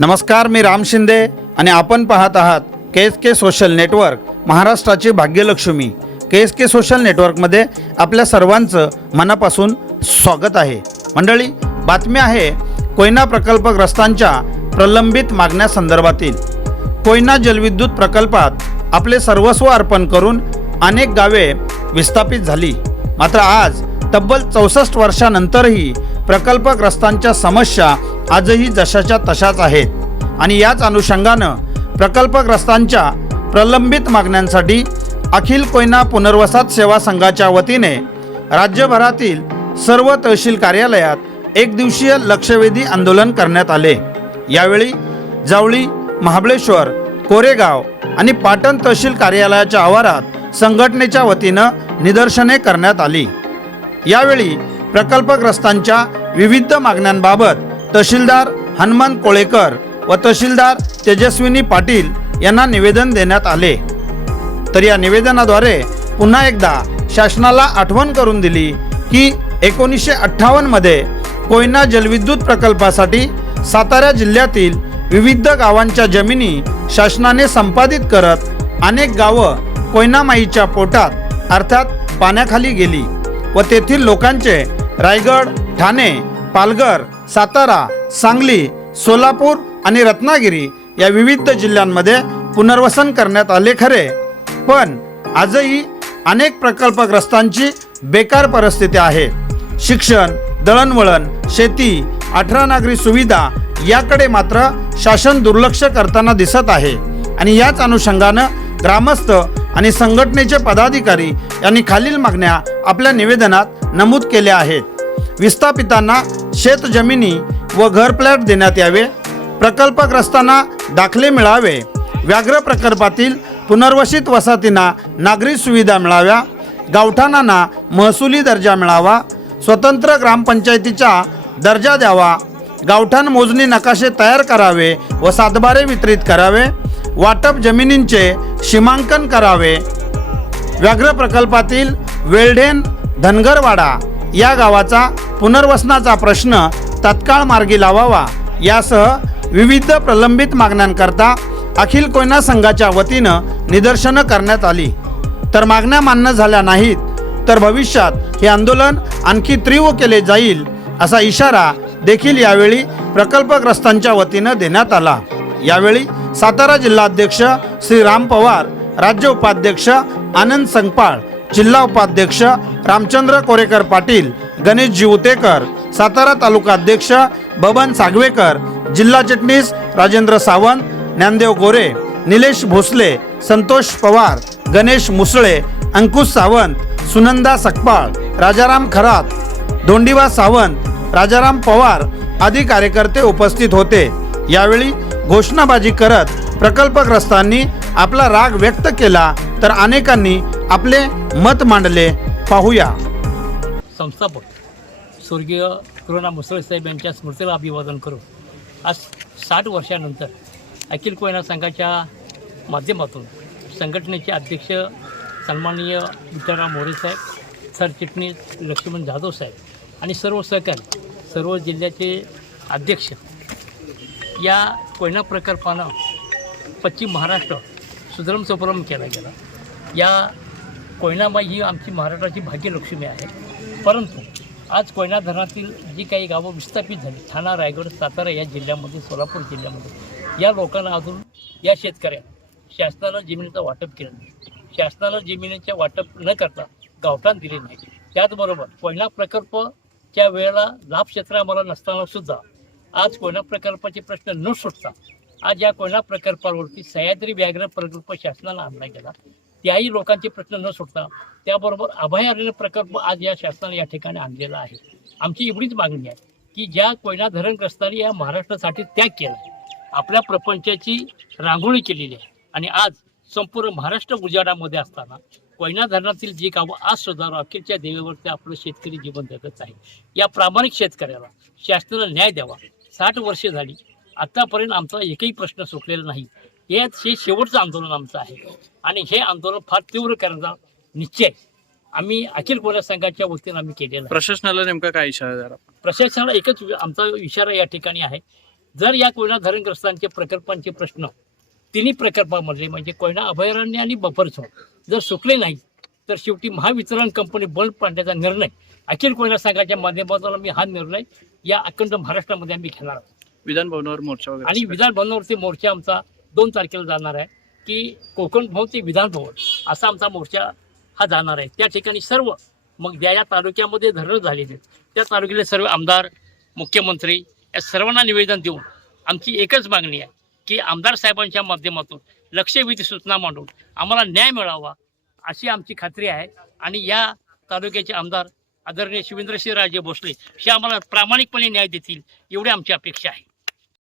नमस्कार मी राम शिंदे आणि आपण पाहत आहात K S K social network महाराष्ट्राची Bhagyalakshmi. K S K social नेटवर्कमध्ये आपल्या सर्वांचं मनापासून स्वागत आहे. मंडळी बातमी आहे कोयना प्रकल्पग्रस्तांच्या प्रलंबित मागण्यासंदर्भातील कोयना जलविद्युत प्रकल्पात आपले सर्वस्व अर्पण करून अनेक गावे विस्थापित झाली. मात्र आज तब्बल चौसष्ट वर्षानंतरही प्रकल्पग्रस्तांच्या समस्या आजही जशाच्या तशाच आहेत. आणि याच अनुषंगानं प्रकल्पग्रस्तांच्या प्रलंबित मागण्यांसाठी अखिल कोयना पुनर्वसात सेवा संघाच्या वतीने राज्यभरातील सर्व तहसील कार्यालयात एक दिवसीय लक्षवेधी आंदोलन करण्यात आले. यावेळी जावळी महाबळेश्वर कोरेगाव आणि पाटण तहसील कार्यालयाच्या आवारात संघटनेच्या वतीनं निदर्शने करण्यात आली. यावेळी प्रकल्पग्रस्तांच्या विविध मागण्यांबाबत तहसीलदार हनुमान कोळेकर व तहसीलदार तेजस्विनी पाटील यांना निवेदन देण्यात आले. तर या निवेदनाद्वारे पुन्हा एकदा शासनाला आठवण करून दिली की एकोणीसशे अठ्ठावन्नमध्ये कोयना जलविद्युत प्रकल्पासाठी सातारा जिल्ह्यातील विविध गावांच्या जमिनी शासनाने संपादित करत अनेक गावं कोयनामाईच्या पोटात अर्थात पाण्याखाली गेली व तेथील लोकांचे रायगड ठाणे पालघर सातारा सांगली सोलापूर आणि रत्नागिरी या विविध जिल्ह्यांमध्ये पुनर्वसन करण्यात आले खरे. पण आजही अनेक प्रकल्पग्रस्तांची बेकार परिस्थिती आहे. शिक्षण दळणवळण शेती अठरा नागरी सुविधा याकडे मात्र शासन दुर्लक्ष करताना दिसत आहे. आणि याच अनुषंगानं ग्रामस्थ आणि संघटनेचे पदाधिकारी यांनी खालील मागण्या आपल्या निवेदनात नमूद केल्या आहेत. विस्थापितांना शेतजमिनी व घर प्लॅट देण्यात यावे. प्रकल्पग्रस्तांना दाखले मिळावे. व्याघ्र प्रकल्पातील पुनर्वसित वसाहतींना नागरी सुविधा मिळाव्या. गावठाणांना महसुली दर्जा मिळावा. स्वतंत्र ग्रामपंचायतीचा दर्जा द्यावा. गावठाण मोजणी नकाशे तयार करावे व सातबारे वितरित करावे. वाटप जमिनींचे सीमांकन करावे. व्याघ्र प्रकल्पातील वेल्ढेन धनगरवाडा या गावाचा पुनर्वसनाचा प्रश्न तत्काळ मार्गी लावावा. यासह विविध प्रलंबित मागण्यांकरता अखिल कोयना संघाच्या वतीनं निदर्शनं करण्यात आली. तर मागण्या मान्य झाल्या नाहीत तर भविष्यात हे आंदोलन आणखी तीव्र केले जाईल असा इशारा देखील यावेळी प्रकल्पग्रस्तांच्या वतीनं देण्यात आला. यावेळी सातारा जिल्हाध्यक्ष श्री राम पवार राज्य उपाध्यक्ष आनंद संगपाळ जिल्हा उपाध्यक्ष रामचंद्र कोरेकर पाटील गणेश जिवतेकर सातारा तालुका अध्यक्ष बबन सागवेकर जिल्हा चिटणीस राजेंद्र सावंत ज्ञानदेव गोरे निलेश भोसले संतोष पवार गणेश मुसळे अंकुश सावंत सुनंदा सकपाळ राजाराम खरात धोंडिवा सावंत राजाराम पवार आदी कार्यकर्ते उपस्थित होते. यावेळी घोषणाबाजी करत प्रकल्पग्रस्तांनी आपला राग व्यक्त केला तर अनेकांनी आपले मत मांडले. पाहूया. संस्थापक. स्वर्गीय कृणा मुसळे साहेब यांच्या स्मृतीला अभिवादन करून आज साठ वर्षानंतर अखिल कोयना संघाच्या माध्यमातून संघटनेचे अध्यक्ष सन्माननीय विठ्ठलराव मोरे साहेब सरचिटणीस लक्ष्मण जाधव साहेब आणि सर्व सहकारी सर्व जिल्ह्याचे अध्यक्ष या कोयना प्रकल्पानं पश्चिम महाराष्ट्र सुजलम सुफलम केला गेला. या कोयनाबाई ही आमची महाराष्ट्राची भाग्यलक्ष्मी आहे. परंतु आज कोयना धरणातील जी काही गावं विस्थापित झाली ठाणा रायगड सातारा या जिल्ह्यामध्ये सोलापूर जिल्ह्यामध्ये या लोकांना अजून या शेतकऱ्यांना शासनानं जमिनीचं वाटप केलं नाही. शासनानं जमिनीचे वाटप न करता गावठाण दिले नाही. त्याचबरोबर कोयना प्रकल्पच्या वेळेला लाभ क्षेत्र आम्हाला नसताना सुद्धा आज कोयना प्रकल्पाचे प्रश्न न सुटता आज या कोयना प्रकल्पावरती सह्याद्री व्याघ्र प्रकल्प शासनाला आणला गेला. त्याही लोकांचे प्रश्न न सुटता त्याबरोबर अभयारण्य प्रकल्प आज या शासनाने या ठिकाणी आणलेला आहे. आमची एवढीच मागणी आहे की ज्या कोयना धरणग्रस्तांनी या महाराष्ट्रासाठी त्याग केला आपल्या प्रपंचाची रांगोळी केलेली आहे आणि आज संपूर्ण महाराष्ट्र उजाडामध्ये असताना कोयना धरणातील जी गावं आज सुद्धा अखेरच्या देवेवरती आपलं शेतकरी जीवन जगत आहे. या प्रामाणिक शेतकऱ्याला शासनाला न्याय द्यावा. साठ वर्षे झाली. आतापर्यंत आमचा एकही प्रश्न सुटलेला नाही. हे शेवटचं आंदोलन आमचं आहे. आणि हे आंदोलन फार तीव्र करण्याचा निश्चय. आम्ही अखिल कोयना संघाच्या वतीनं आम्ही केलेला आहे. प्रशासनाला नेमका काय इशारा द्याल आपण? प्रशासनाला एकच आमचा इशारा या ठिकाणी आहे. जर या कोयना धरणग्रस्तांचे प्रकल्पांचे प्रश्न तिन्ही प्रकल्पामध्ये म्हणजे कोयना अभयारण्य आणि बफर झोन जर सुकले नाही तर शेवटी महावितरण कंपनी बंद पाडण्याचा निर्णय अखिल कोयना संघाच्या माध्यमातून आम्ही हा निर्णय या अखंड महाराष्ट्रामध्ये आम्ही घेणार आहोत. विधान भवनावर मोर्चा वगैरे आणि विधान भवनावरती मोर्चा आमचा दोन तारखेला जाणार आहे की कोकण भवन ते विधान भवन असा आमचा मोर्चा हा जाणार आहे. त्या ठिकाणी सर्व मग ज्या या तालुक्यामध्ये धरण झालेले आहेत, त्या तालुक्यातले सर्व आमदार मुख्यमंत्री या सर्वांना निवेदन देऊन आमची एकच मागणी आहे की आमदार साहेबांच्या माध्यमातून लक्षवेधी सूचना मांडून आम्हाला न्याय मिळावा अशी आमची खात्री आहे. आणि या तालुक्याचे आमदार आदरणीय शिवेंद्रसिंहराजे भोसले हे आम्हाला प्रामाणिकपणे न्याय देतील एवढी आमची अपेक्षा आहे.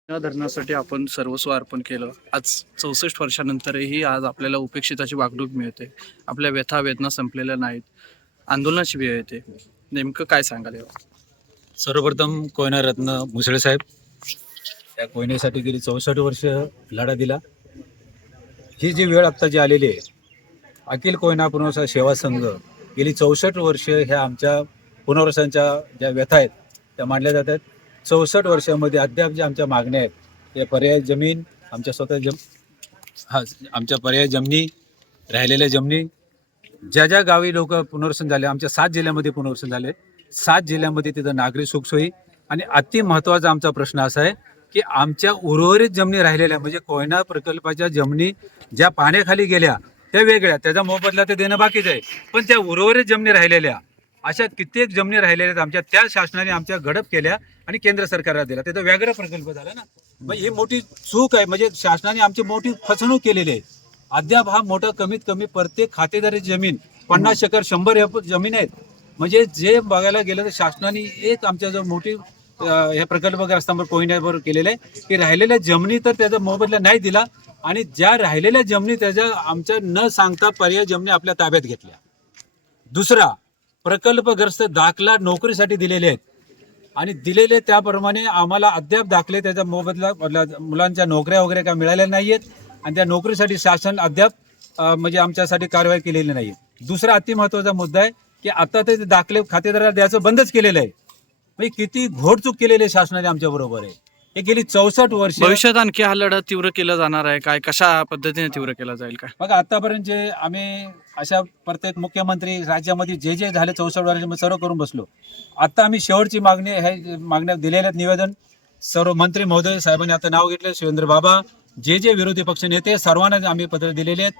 या धरणासाठी आपण सर्वस्व अर्पण केलं. आज चौसष्ट वर्षानंतरही आज आपल्याला उपेक्षिताची वागणूक मिळते. आपल्या व्यथा वेदना संपलेल्या नाहीत. आंदोलनाची वेळ येते. नेमकं काय सांगाल यावर? सर्वप्रथम कोयना रत्न मुसळे साहेब या कोयनेसाठी गेली चौसष्ट वर्ष लढा दिला. ही जी वेळ आत्ता जी आलेली आहे अखिल कोयना पुनर्वसा सेवा संघ गेली चौसष्ट वर्ष ह्या आमच्या पुनर्वसांच्या ज्या व्यथा आहेत त्या मांडल्या जातात चौसष्ट वर्षामध्ये अद्याप ज्या आमच्या मागण्या आहेत ते पर्याय जमीन आमच्या स्वतः जम हा आमच्या पर्याय जमिनी राहिलेल्या जमिनी ज्या ज्या गावी लोक पुनर्वसन झाले आमच्या सात जिल्ह्यामध्ये पुनर्वसन झाले सात जिल्ह्यामध्ये तिथं नागरी सुखसोयी आणि अति महत्त्वाचा आमचा प्रश्न असा आहे की आमच्या उर्वरित जमिनी राहिलेल्या म्हणजे कोयना प्रकल्पाच्या जमिनी ज्या पाण्याखाली गेल्या त्या वेगळ्या त्याचा मोबदला ते देणं बाकीच आहे. पण त्या उर्वरित जमिनी राहिलेल्या अशा कित्येक जमिनी राहिलेल्या आहेत आमच्या त्या शासनाने आमच्या गडप केल्या आणि केंद्र सरकारला दिला. त्याचा व्याघ्र प्रकल्प झाला ना. मग ही मोठी चूक आहे. म्हणजे शासनाने आमची मोठी फसवणूक केलेली आहे. अद्याप हा मोठा कमीत कमी प्रत्येक खातेदारी जमीन पन्नास एकर शंभर एकर जमीन आहेत. म्हणजे जे बघायला गेलं तर शासनाने एक आमच्या जो मोठी अं, हे प्रकल्पग्रस्तांवर कोहिन्यावर केलेलं आहे. की राहिलेल्या जमिनी तर त्याचा मोबदला नाही दिला आणि ज्या राहिलेल्या जमिनी त्याच्या आमच्या न सांगता पर्याय जमिनी आपल्या ताब्यात घेतल्या. दुसरा प्रकल्पग्रस्त दाखला नोकरीसाठी दिलेले आहेत. आणि दिलेले त्याप्रमाणे आम्हाला अद्याप दाखले त्याचा मोबदला बदला- मुलांच्या नोकऱ्या वगैरे काय मिळाल्या नाही आहेत आणि त्या नोकरीसाठी शासन अद्याप म्हणजे आमच्यासाठी कारवाई केलेली नाही दुसरा अति महत्त्वाचा मुद्दा आहे की आता ते दाखले खातेदाराला द्यायचं बंदच केलेलं आहे. म्हणजे किती घोडचूक केलेली आहे शासनाने आमच्या बरोबर आहे. हे गेली चौसष्ट वर्ष भविष्यात आणखी हा लढा तीव्र केला जाणार आहे काय? कशा पद्धतीने तीव्र केला जाईल काय? बघा आतापर्यंत जे आम्ही अशा प्रत्येक मुख्यमंत्री राज्यामध्ये जे जे झाले चौसष्ट वर्षामध्ये सर्व करून बसलो. आता आम्ही शेवटची मागणी हे मागण्या दिलेल्या आहेत निवेदन. सर्व मंत्री महोदय साहेबांनी आता नाव घेतलं शिवेंद्र बाबा जे जे विरोधी पक्ष नेते सर्वांना आम्ही पत्र दिलेले आहेत.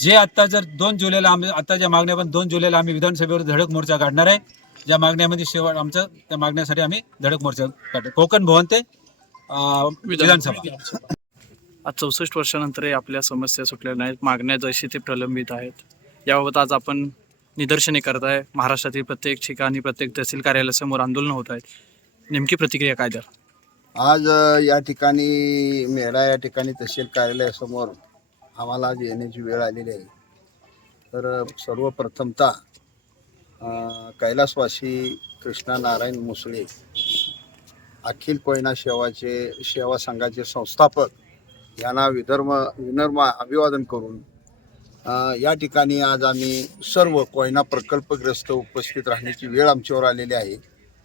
जे आता जर दोन जुलैला आम्ही आता ज्या मागण्या पण दोन जुलैला आम्ही विधानसभेवर धडक मोर्चा काढणार आहे ज्या मागण्यामध्ये शेवट आमचं त्या मागण्यासाठी आम्ही धडक मोर्चा काढतो कोकण भवन ते विधानसभा. आज चौसष्ट वर्षानंतरही आपल्या समस्या सुटल्या नाहीत. मागण्या जशी ते प्रलंबित आहेत. याबाबत आज आपण निदर्शने करत आहे. महाराष्ट्रातील प्रत्येक ठिकाणी प्रत्येक तहसील कार्यालयासमोर आंदोलन होत आहेत. नेमकी प्रतिक्रिया काय द्या आज या ठिकाणी मेळा या ठिकाणी तहसील कार्यालयासमोर आम्हाला आज येण्याची वेळ आलेली आहे. तर सर्वप्रथमता सर्वप्रथमतः कैलासवासी कृष्णा नारायण मुसळे अखिल कोयना सेवाचे सेवा संघाचे संस्थापक यांना विधर्म विनर्म अभिवादन करून या ठिकाणी आज आम्ही सर्व कोयना प्रकल्पग्रस्त उपस्थित राहण्याची वेळ आमच्यावर आलेली आहे.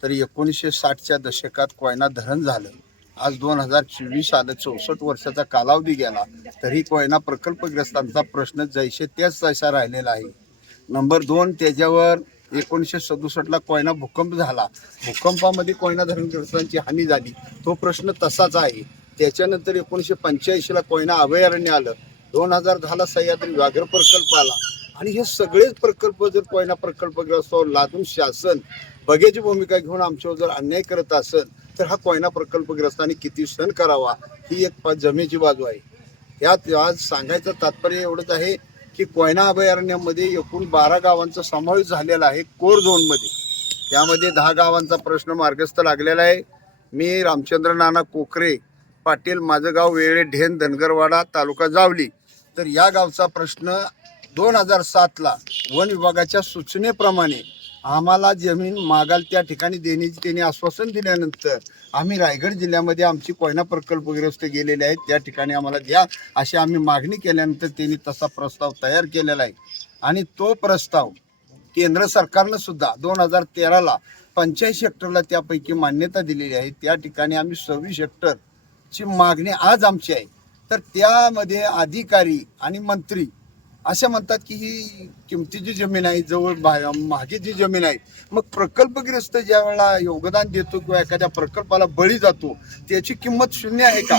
तर एकोणीसशे साठच्या दशकात कोयना धरण झालं. आज दोन हजार चोवीस आलं चौसष्ट वर्षाचा कालावधी गेला तरी कोयना प्रकल्पग्रस्तांचा प्रश्न जैसे त्याच तसा राहिलेला आहे. नंबर दोन त्याच्यावर एकोणीसशे सदुसष्टला कोयना भूकंप झाला. भूकंपामध्ये कोयना धरणग्रस्तांची हानी झाली. तो प्रश्न तसाच आहे. त्याच्यानंतर एकोणीसशे पंच्याऐंशीला कोयना अभयारण्य आलं. दोन हजार दहाला सह्याद्री व्याघ्र प्रकल्प आला. आणि हे सगळेच प्रकल्प जर कोयना प्रकल्पग्रस्तावर लादून शासन बघ्याची भूमिका घेऊन आमच्यावर जर अन्याय करत असेल तर हा कोयना प्रकल्पग्रस्तांनी किती सण करावा ही एक जमेची बाजू आहे. यात आज सांगायचं तात्पर्य एवढंच आहे की कोयना अभयारण्यामध्ये एकूण बारा गावांचा समावेश झालेला आहे कोर झोनमध्ये. त्यामध्ये दहा गावांचा प्रश्न मार्गस्थ लागलेला आहे. मी रामचंद्र नाना कोकरे पाटील माझं गाव वेळे ढेन धनगरवाडा तालुका जावली. तर या गावचा प्रश्न दोन हजार सातला वन विभागाच्या सूचनेप्रमाणे आम्हाला जमीन मागाल त्या ठिकाणी देण्याची त्यांनी आश्वासन दिल्यानंतर आम्ही रायगड जिल्ह्यामध्ये आमची कोयना प्रकल्पग्रस्त गेलेले आहेत. त्या ठिकाणी आम्हाला द्या अशी आम्ही मागणी केल्यानंतर त्यांनी तसा प्रस्ताव तयार केलेला आहे. आणि तो प्रस्ताव केंद्र सरकारनं सुद्धा दोन हजार तेराला पंच्याऐंशी हेक्टरला त्यापैकी मान्यता दिलेली आहे. त्या ठिकाणी आम्ही सव्वीस हेक्टर ची मागणी आज आमची आहे. तर त्यामध्ये अधिकारी आणि मंत्री असे म्हणतात की ही किमतीची जमीन आहे जवळ बा- मागे जी जमीन आहे मग प्रकल्पग्रस्त ज्या वेळेला योगदान देतो किंवा एखाद्या प्रकल्पाला बळी जातो त्याची किंमत शून्य आहे का?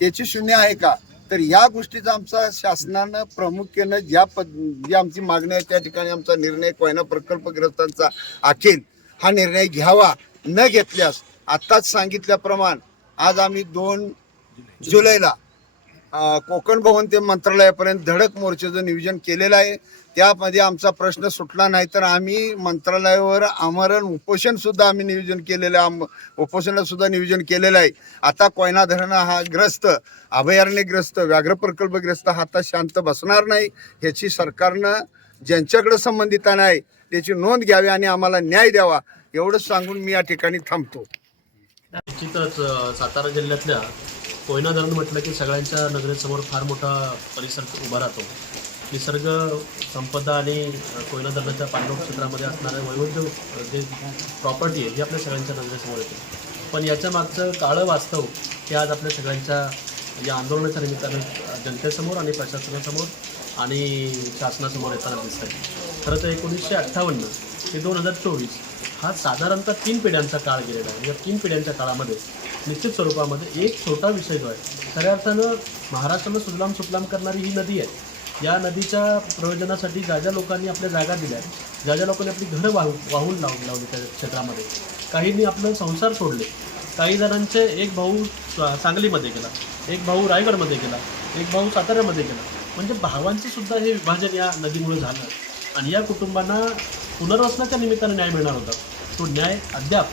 त्याची शून्य आहे का? तर या गोष्टीचा आमचा शासनानं प्रामुख्यानं ज्या पद जी आमची मागणी आहे त्या ठिकाणी आमचा निर्णय कोयना प्रकल्पग्रस्तांचा आखेल हा निर्णय घ्यावा न घेतल्यास आत्ताच सांगितल्याप्रमाणे आज आम्ही दोन जुलैला कोकण भवन ते मंत्रालयापर्यंत धडक मोर्चाचं नियोजन केलेलं आहे. त्यामध्ये आमचा प्रश्न सुटला नाही तर आम्ही मंत्रालयावर आमरण उपोषण सुद्धा आम्ही नियोजन केलेलं आहे. आम- उपोषणाला सुद्धा नियोजन केलेलं आहे. आता कोयना धरण हा ग्रस्त अभयारण्यग्रस्त व्याघ्र प्रकल्पग्रस्त हा आता शांत बसणार नाही. ह्याची सरकारनं ज्यांच्याकडे संबंधितांना आहे त्याची नोंद घ्यावी आणि आम्हाला न्याय द्यावा. एवढंच सांगून मी या ठिकाणी थांबतो. निश्चितच सातारा जिल्ह्यातल्या कोयना धरण म्हटलं की सगळ्यांच्या नजरेसमोर फार मोठा परिसर उभा राहतो. निसर्ग संपदा आणि कोयना धरणाच्या पाणलोट क्षेत्रामध्ये असणारे वैविध्य जे प्रॉपर्टी आहे जी आपल्या सगळ्यांच्या नजरेसमोर येते. पण याच्या मागचं काळं वास्तव हे आज आपल्या सगळ्यांच्या या आंदोलनाच्या निमित्तानं जनतेसमोर आणि प्रशासनासमोर आणि शासनासमोर येताना दिसत आहे खरं तर एकोणीसशे अठ्ठावन्न ते दोन हजार चोवीस हा साधारणतः तीन पिढ्यांचा काळ गेलेला आहे. या तीन पिढ्यांच्या काळामध्ये निश्चित स्वरूपामध्ये एक छोटा विषय जो आहे खऱ्या अर्थानं महाराष्ट्रानं सुजलाम सुफलाम करणारी ही नदी आहे. या नदीच्या प्रयोजनासाठी ज्या ज्या लोकांनी आपल्या जागा दिल्या ज्या ज्या लोकांनी आपली घरं वाहू वाहून लावून लावली त्या क्षेत्रामध्ये काहींनी आपलं संसार सोडले. काही जणांचे एक भाऊ सांगलीमध्ये गेला एक भाऊ रायगडमध्ये गेला एक भाऊ साताऱ्यामध्ये गेला. म्हणजे भावांचं सुद्धा हे विभाजन या नदीमुळे झालं. आणि या कुटुंबांना पुनर्वसनाच्या निमित्ताने न्याय मिळणार होता. तो न्याय अद्याप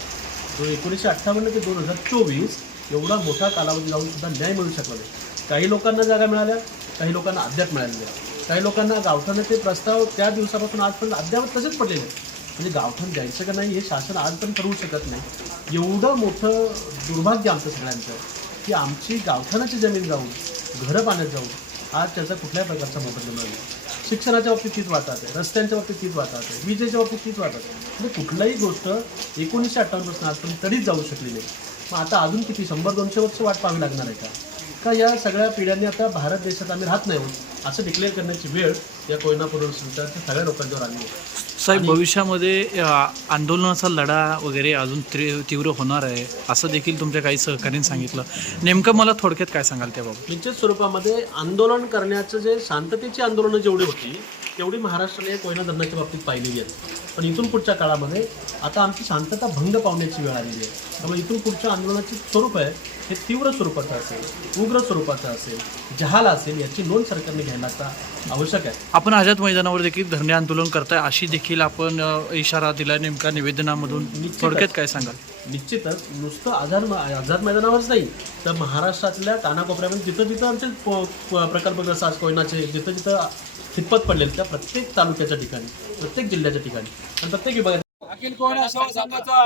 जो एकोणीसशे अठ्ठावन्न ते दोन हजार चोवीस एवढा मोठा कालावधी लावून सुद्धा न्याय मिळू शकला नाही. काही लोकांना जागा मिळाल्या काही लोकांना अद्याप मिळालेल्या काही लोकांना गावठाणाचे प्रस्ताव त्या दिवसापासून आजपर्यंत अद्याप तसेच पडलेले आहेत म्हणजे गावठाण द्यायचं का नाही हे शासन आज पण करू शकत नाही. एवढं मोठं दुर्भाग्य आमचं सगळ्यांचं की आमची गावठाणाची जमीन जाऊन घरं पाण्यात जाऊन आज त्याचा कुठल्याही प्रकारचा मोबदला नाही. शिक्षणाच्या बाबतीत तीच वाटत आहे रस्त्यांच्या बाबतीत तीच वाटत आहे विजेच्या बाबतीत तीच वाटत आहे म्हणजे कुठलाही गोष्ट एकोणीसशे अठ्ठावन्नपासून आजपर्यंत तरीच जाऊ शकली नाही मग आता अजून किती? शंभर दोनशे वर्ष वाट पाहावी लागणार आहे का? का या सगळ्या पिढ्यांनी आता भारत देशात आम्ही राहत नाही असं डिक्लेअर करण्याची वेळ या कोयना पुनर्वसनाच्या सगळ्या लोकांच्यावर आली आहे. साहेब भविष्यामध्ये आंदोलनाचा लढा वगैरे अजून तीव्र होणार आहे असं देखील तुमच्या काही सहकार्यांनी सांगितलं. नेमकं मला थोडक्यात काय सांगाल त्याबाबत? निश्चित स्वरूपामध्ये आंदोलन करण्याचं जे शांततेची आंदोलनं जेवढी होती तेवढी महाराष्ट्राने या कोयना धरणाच्या बाबतीत पाहिलेली आहेत. पण इथून पुढच्या काळामध्ये आता आमची शांतता भंग पावण्याची वेळ आलेली आहे. त्यामुळे इथून पुढच्या आंदोलनाचे स्वरूप आहे हे तीव्र स्वरूपाचं असेल उग्र स्वरूपाचं असेल जहाल असेल याची नोंद सरकारने घ्यायला आता आवश्यक आहे. आपण आझाद मैदानावर देखील धरणे आंदोलन करताय अशी देखील आपण इशारा दिला नेमका निवेदनामधून. थोडक्यात काय सांगाल? निश्चितच. नुसतं आझाद आझाद मैदानावरच नाही तर महाराष्ट्रातल्या कानाकोपऱ्यामध्ये जिथं जिथं आमचे प- प- प्रकल्पग्रस्त आज कोयनाचे जिथं जिथं खितपत पडलेले त्या प्रत्येक तालुक्याच्या ठिकाणी प्रत्येक जिल्ह्याच्या ठिकाणी आणि प्रत्येक विभागात अखिल कोयना सेवा संघाचा.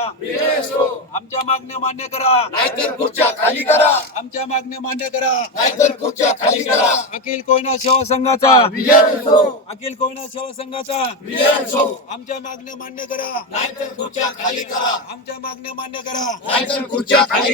आमच्या मागण्या मान्य करा. नाहीतर खुर्च्या खाली करा. आमच्या मागण्या मान्य करा. नाहीतर खुर्च्या खाली करा. अखिल कोयना सेवा संघाचा. विजय असो अखिल कोयना सेवा संघाचा. विजय असो आमच्या मागण्या मान्य करा. नाहीतर खुर्च्या खाली करा. आमच्या मागण्या मान्य करा. नाहीतर खुर्च्या खाली